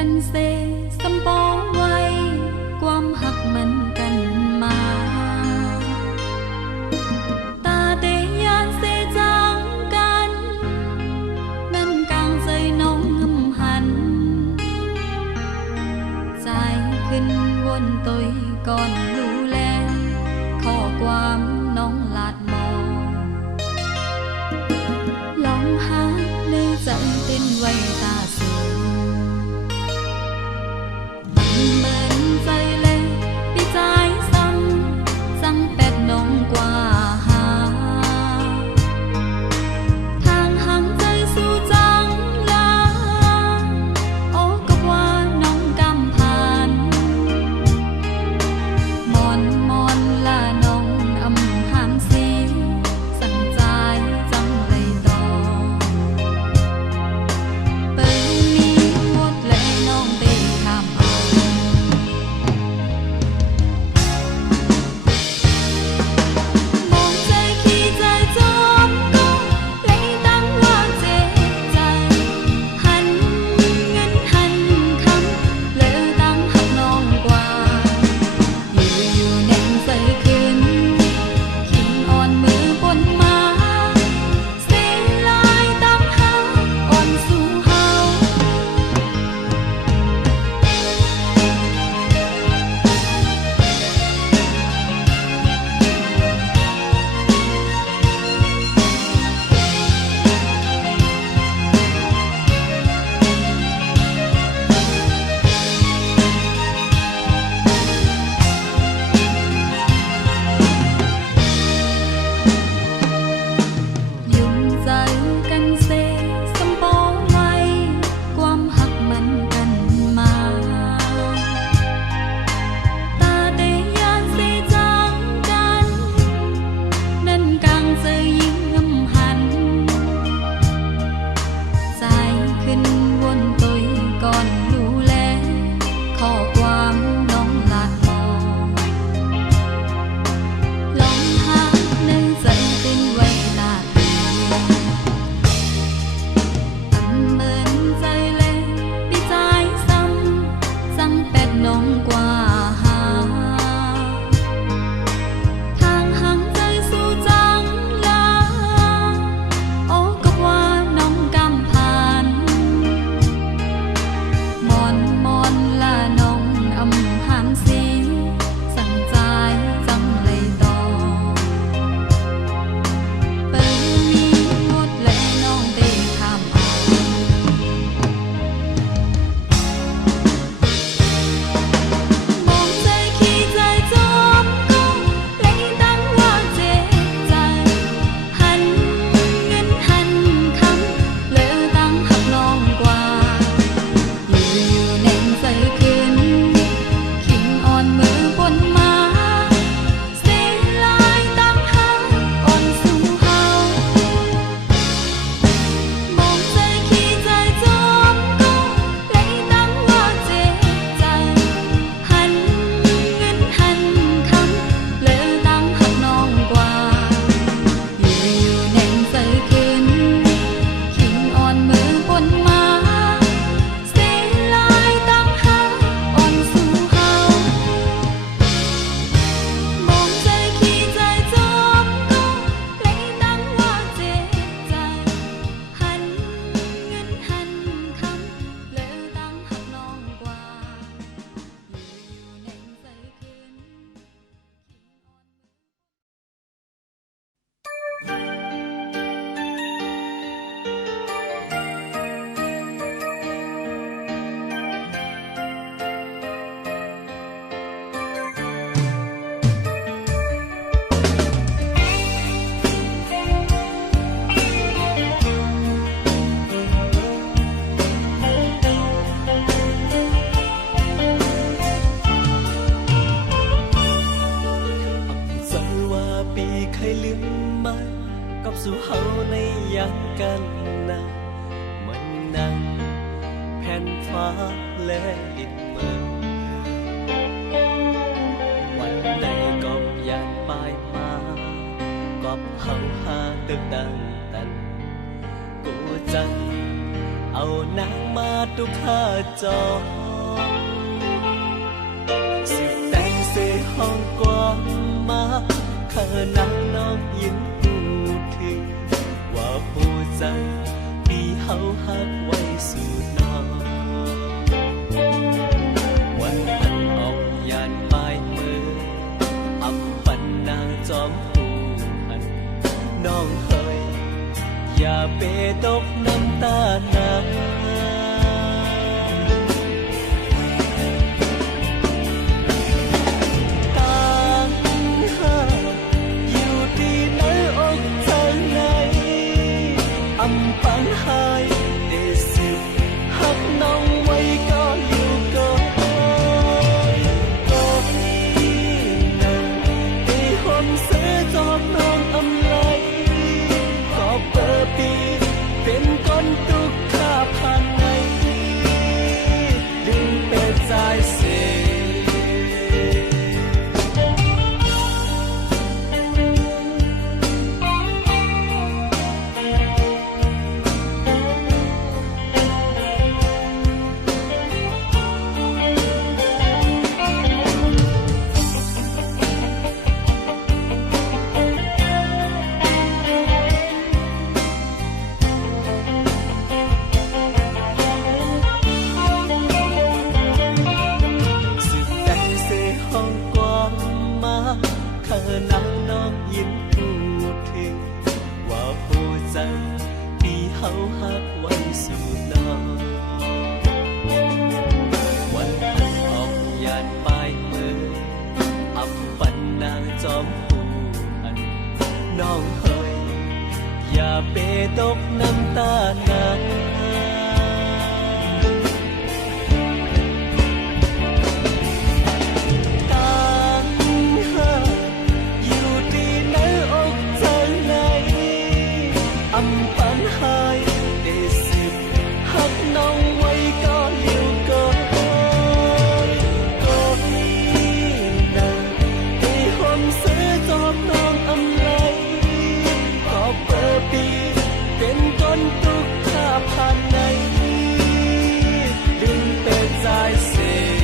กันเซสำปองไว้ความหักมันกันมาตาเตยานเซจางกันนั่นกลางใจน้องงำหันใจขึ้นวนตยก่อนรู้แลข้อความน้องลาดมองลองหาในใจเต้นไว้ตาสูงเหมือนใจเล่ปีใจซ้ำสั่งแป๊บน้องกว่าหาทางห่างใจสู่จังลาโอ้ก็ว่าน้องกำผ่านมอนลาน้องอำหามสีสั่งใจจังเลยต่อเปิดมีหมดและน้องเตะข้ามเอามองใจขี้ใจจอมก็เลยตั้งว่าเจ็บใจหันเงินหันคำเลยตั้งหักน้องกว่าอยู่แน่นใจขึ้นขิงอ่อนมือปนมาเสียลายตั้งหาอ่อนสู่เฮายุ่งใจกันเซสำปองไว้ความหักมันกันมาตาเตยานเสจางกันนั่นกลางใจยิ่งงำหันใจขึ้นวนตยก่อนรู้แลข้อความน้องลาดมองลองหาในใจเป็นไว้ลาดอันเหมือนใจเล่ปีใจซ้ำสั่งแป๊บน้องกว่าหาทางห่างใจสู่จังลาโอ้ก็ว่าน้องกำผ่านมอนลาน้องอำหามสีสั่งใจจังเลยต่อเปิดมีหมดและน้องเตะข้ามเอามองใจขี้ใจจอมก็เลยตั้งว่าเจ็บใจหันเงินหันคำเลยตั้งหักน้องกว่าอยู่แน่นใจขึ้นขิงอ่อนมือปนมาเสียลายตั้งหาอ่อนสู่เฮามองใจขี้ใจจอมก็เลยตั้งว่าเจ็บใจหันเงินหันคำเลยตั้งหักน้องกว่าอยู่แน่นใจขึ้นขิงอ่อนมือปนมาเสียลายตั้งหาอ่อนสู่เฮามองใจขี้ใจจอมก็เลยตั้งว่าเจ็บใจหันเงินหันคำเลยตั้งหักน้องกว่าอยู่แน่นใจขึ้น สันว่าปีเคยลืมมากับสู่เฮาในยังกันนะมันนั่งแผ่นฟ้าและดินเมืองวันใดก็ยันปลายมาก็เฮาหาตึกดังตันกูจังเอานางมา ตุกข้าจองสิแต่งเสห้องกว้างมาข้านักน้องยินหูถึงว่าผู้ใจที่เฮาหักไว้สู่น้องวันอันออกยานปลายมืออำปันนางจอมผู้หันน้องเฮยอย่าเปตกน้ำตาหนาปันหายได้สิหักน้องไว้ก็อยู่ก็นั่งได้ห่มเสื้อจอบน้องอำไลก็เปิดปีเป็นก้นตุกข้าผ่านในดึงเป็ดใจเสียนักน้องยิ้มพูดถึงว่าผู้ใจที่เฮาหักไว้สู่น้องวันอันออกยานปลายมืออำปันนางจอมผู้หันน้องเฮยอย่าเปตกน้ำตาหนาอำปันหายได้สิหักน้องไว้ก็อยู่ก็นั่งได้ห่มเสื้อจอบน้องอำไลก็เปิดปีเป็นก้นตุกข้าผ่านในดึงเป็นใจเสีย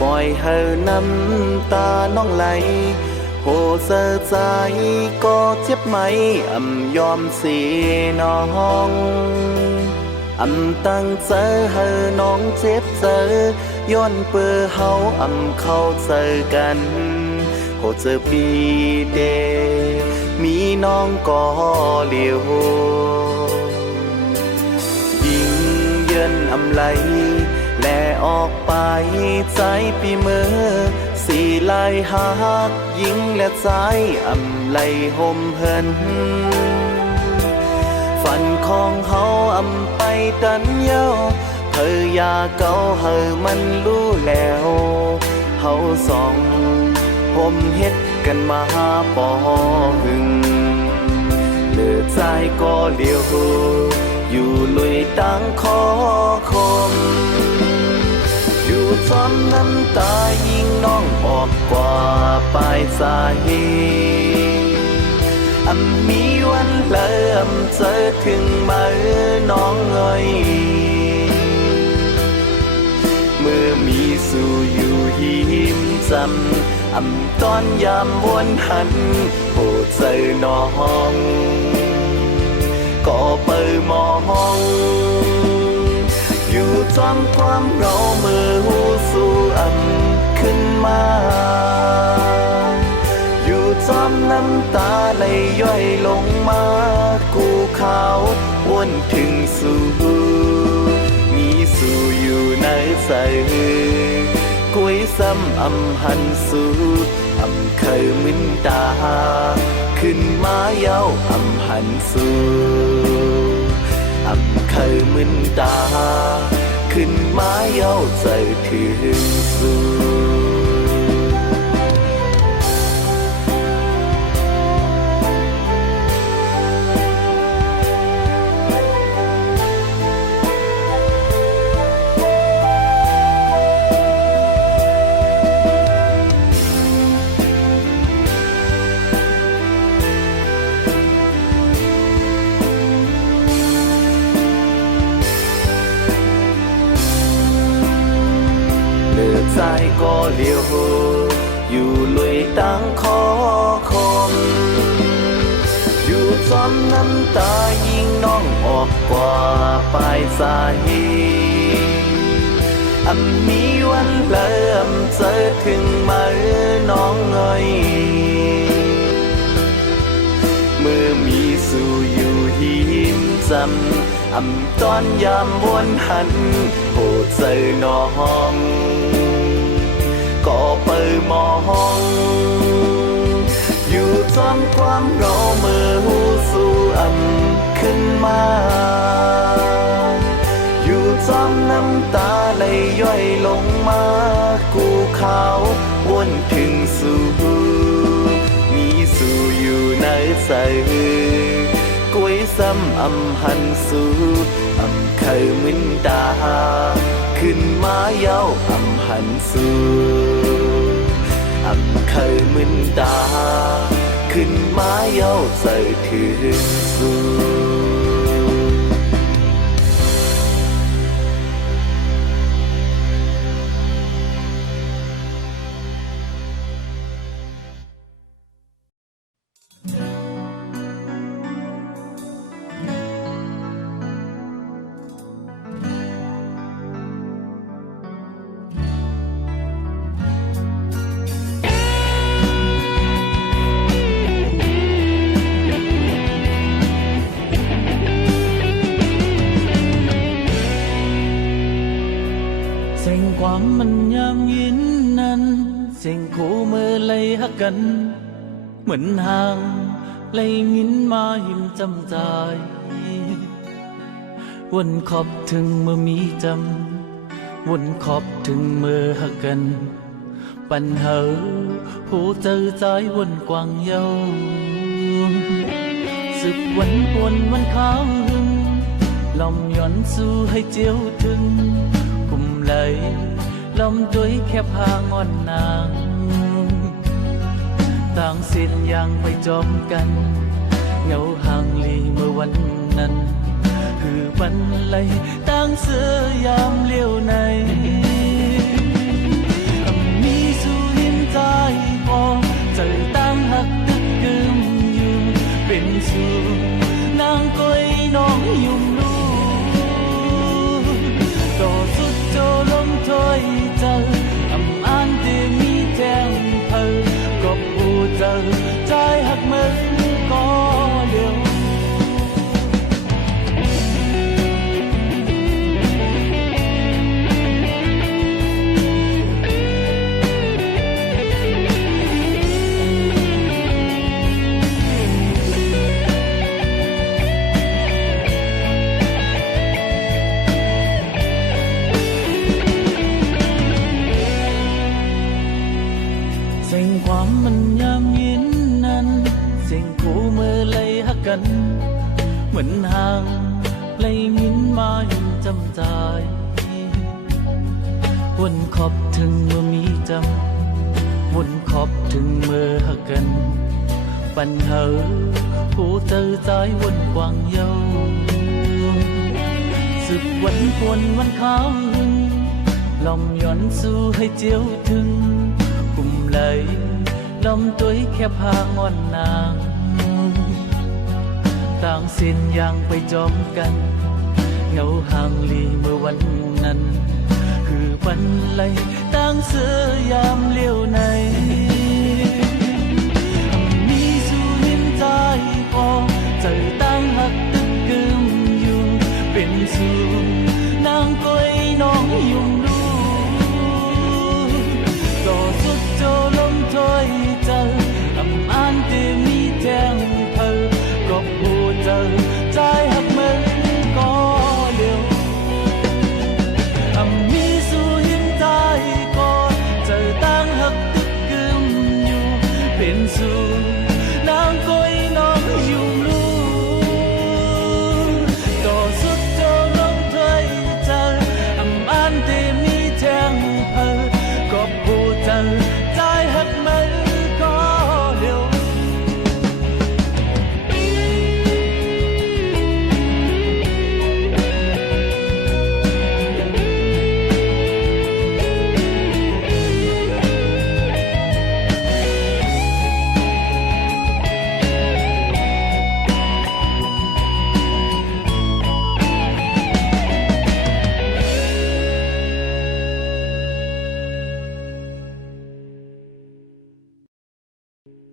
ปล่อยให้น้ำตาน้องไหลโหเสียใจก็เจ็บไหมยอมสิน้องตั้งใจให้น้องเจ็บเจอย้อนเปื้อเฮาเข้าเจอกันโหเจอปีเดมีน้องก็เลียวยิงเยินไหลและออกไปใจปีเมื่อสีลายหักยิงและใจไหลห่มเหินฝันของเฮาไปตันเย้าเธออย่าเก่าเฮามันรู้แล้วเฮาสองห่มเฮ็ดกันมาปอหึงเหลือใจก็เลี้ยวอยู่ลุยตั้งคอคมอยู่จอมน้ำตายิงน้องออกกว่าปลายสายมีวันเริ่มเจอถึงมือน้องเอ่ยเมื่อมีสู่อยู่หิมจำตอนยามวนหันโหเจอน้องก็เปิดมองอยู่จอมความเรามือหูสู่ขึ้นมาอยู่จอมน้ำตาไหลย่อยลงมากูขาววนถึงสู่มีสู่อยู่ในใจกวยซ้ำหันสู่เคยมึนตาขึ้นมาเย้าหันสู่เคยมึนตาขึ้นมาเย้าใจถึงสู่ใจก็เลี้ยวอยู่ลุยตั้งคอคมอยู่จอมน้ำตายิงน้องออกกว่าปลายสายมีวันเริ่มเจอถึงมือน้องเอ่ยเมื่อมีสู่อยู่หิมจำตอนยามวนหันโหเจอน้องก็เปิดมองอยู่จอมความเรามือหูสู่ขึ้นมาอยู่จอมน้ำตาไหลย่อยลงมากูขาววนถึงสู่มีสู่อยู่ในใจกวยซ้ำหันสู่เคยมึนตาขึ้นมาเย้าหันสู่เคยมึนตาขึ้นมาเย้าใจถึงสู่ มันยามยินนั้นเสียงคู่มือไล่หักกันเหมือนห่างไล่ยินมาหิมจำใจวนขอบถึงเมื่อมีจำวนขอบถึงเมื่อหักกันปัญหาหูเจอใจวนกวางเยาสึกวันข้าวหึงลมย้อนสู้ให้เจียวถึงกุมไหลลมด้วยแค่พางอนนางต่างสิ้นยังไปจอมกันเงาห่างลีเมื่อวันนั้นคือบันไลต่างเสือยามเลี้ยวใน เสียงความมันยามยินนั้นเสียงกูเมื่อไล่หักกันเหมือนห่างไล่ยินมาอยู่จำใจวนขอบถึงเมื่อมีจำวนขอบถึงเมื่อหักกันปัญหาผู้เตอใจวนกวางเยาสึกวันควนวันขาวหึงลอมย้อนสู้ให้เจียวถึงกุมไหลลอมตัวแค่พางอนนางต่างสิ้นอย่างไปจอมกันเงาห่างลีเมื่อวันนั้นคือปันไหลต่างเสือยามเลี้ยวในมีสู่หินใจพอเจอตั้งหักตึกกึมอยู่เป็นสู่นางก้อยน้องยุงดูก็สุดโจลมถอยเจออำอ่านที่มีแจ้งเธอก็พูดเจอใจหักมันก็เร็วมีสู่หินใจก็เจอตั้งหักตึกกึมอยู่เป็นสู่